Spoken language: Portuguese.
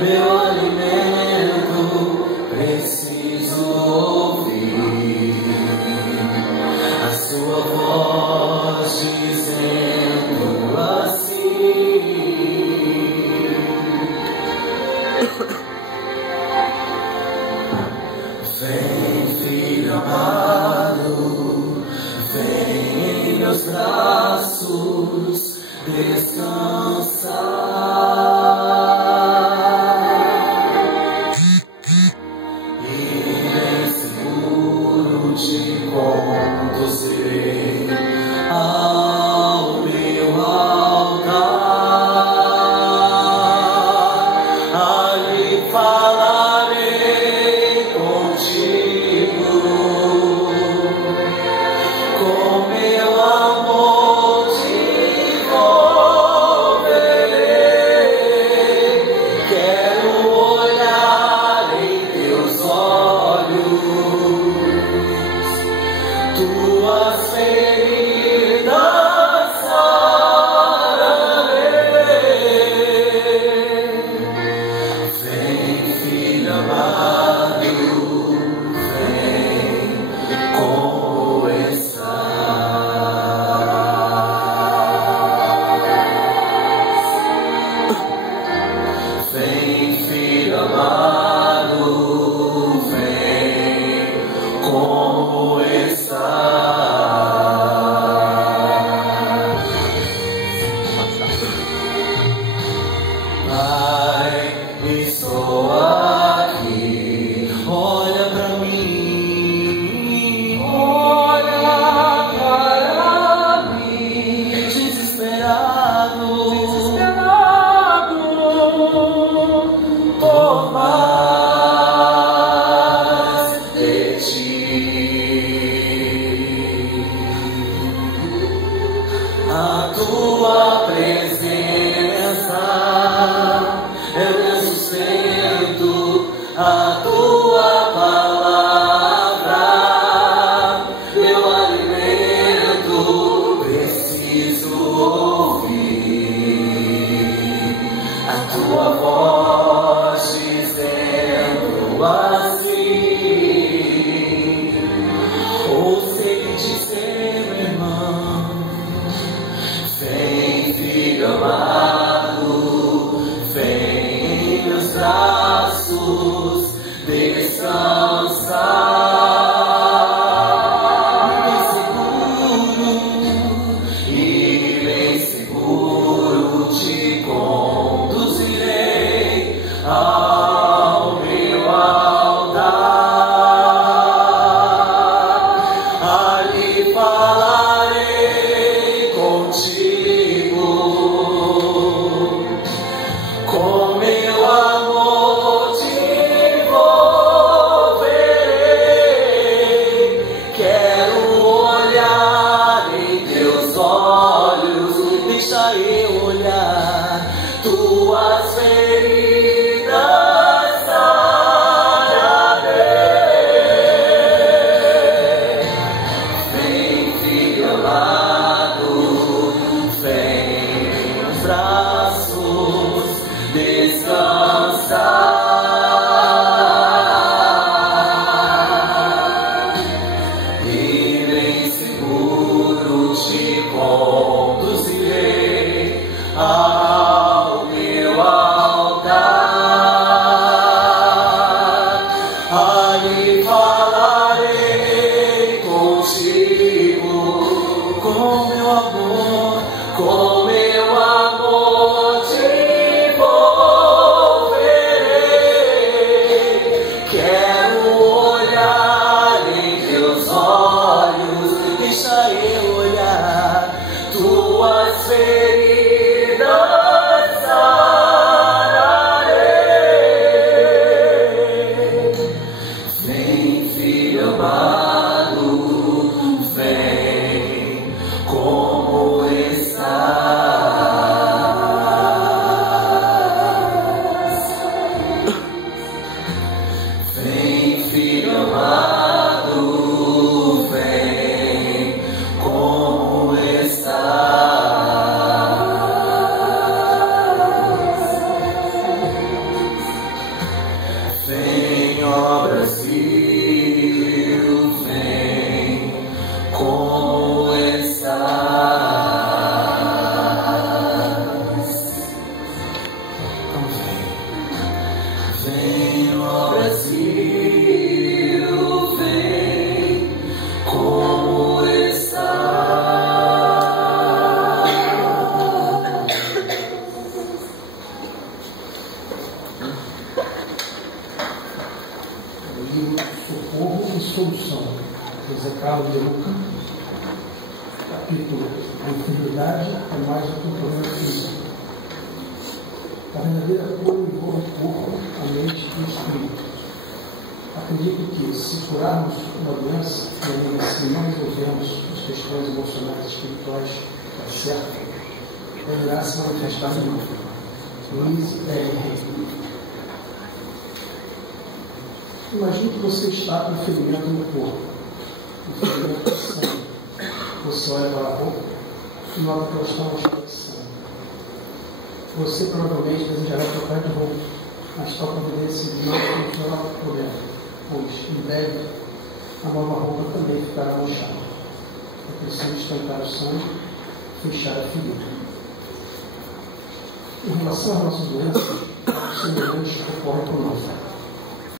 meu alimento, preciso ouvir a sua voz dizendo assim: vem, filho amado, vem em meus braços descansar, e bem seguro te conduzirei ao meu altar. Ali falarei contigo, com meu amor te envolverei. Quero olhar em teus olhos, tuas feridas sararei. Vem, filho amado, vem como estás. Vem, filho amado, vem como estás. Pai, estou aqui, olha pra mim, olha para mim, desesperado, por mais de ti. A tua presença é o meu sustento, a tua palavra, meu alimento, preciso ouvir a tua voz dizendo assim: ouço dizer, meu irmão, vem, filho amado, vem em meus braços descansar, e bem seguro te conduzirei ao meu altar. Ali falarei contigo, com meu amor te envolverei. Quero olhar em teus olhos, deixa eu olhar tuas feridas Vem, ó Brasil, vem como está. O livro Socorro e Solução, José Carlos de Luca, capítulo A Enfermidade é mais do que um problema físico. A verdadeira cura envolve o corpo, a mente e o espírito. Acredito que, se curarmos uma doença e ainda assim não resolvermos as questões emocionais e espirituais da certa, poderá se manifestar no mundo. Luiz R. Imagine que você está com ferimento no corpo. O ferimento é sangue. Você olha para a roupa e nota que ela está manchada de sangue. Você provavelmente desejará trocar de roupa, mas sua providência não funciona por dentro, pois em breve a nova roupa também ficará manchada. É preciso estancar o sangue e fechar a ferida. Em relação às nossas doenças, o semelhante ocorre conosco.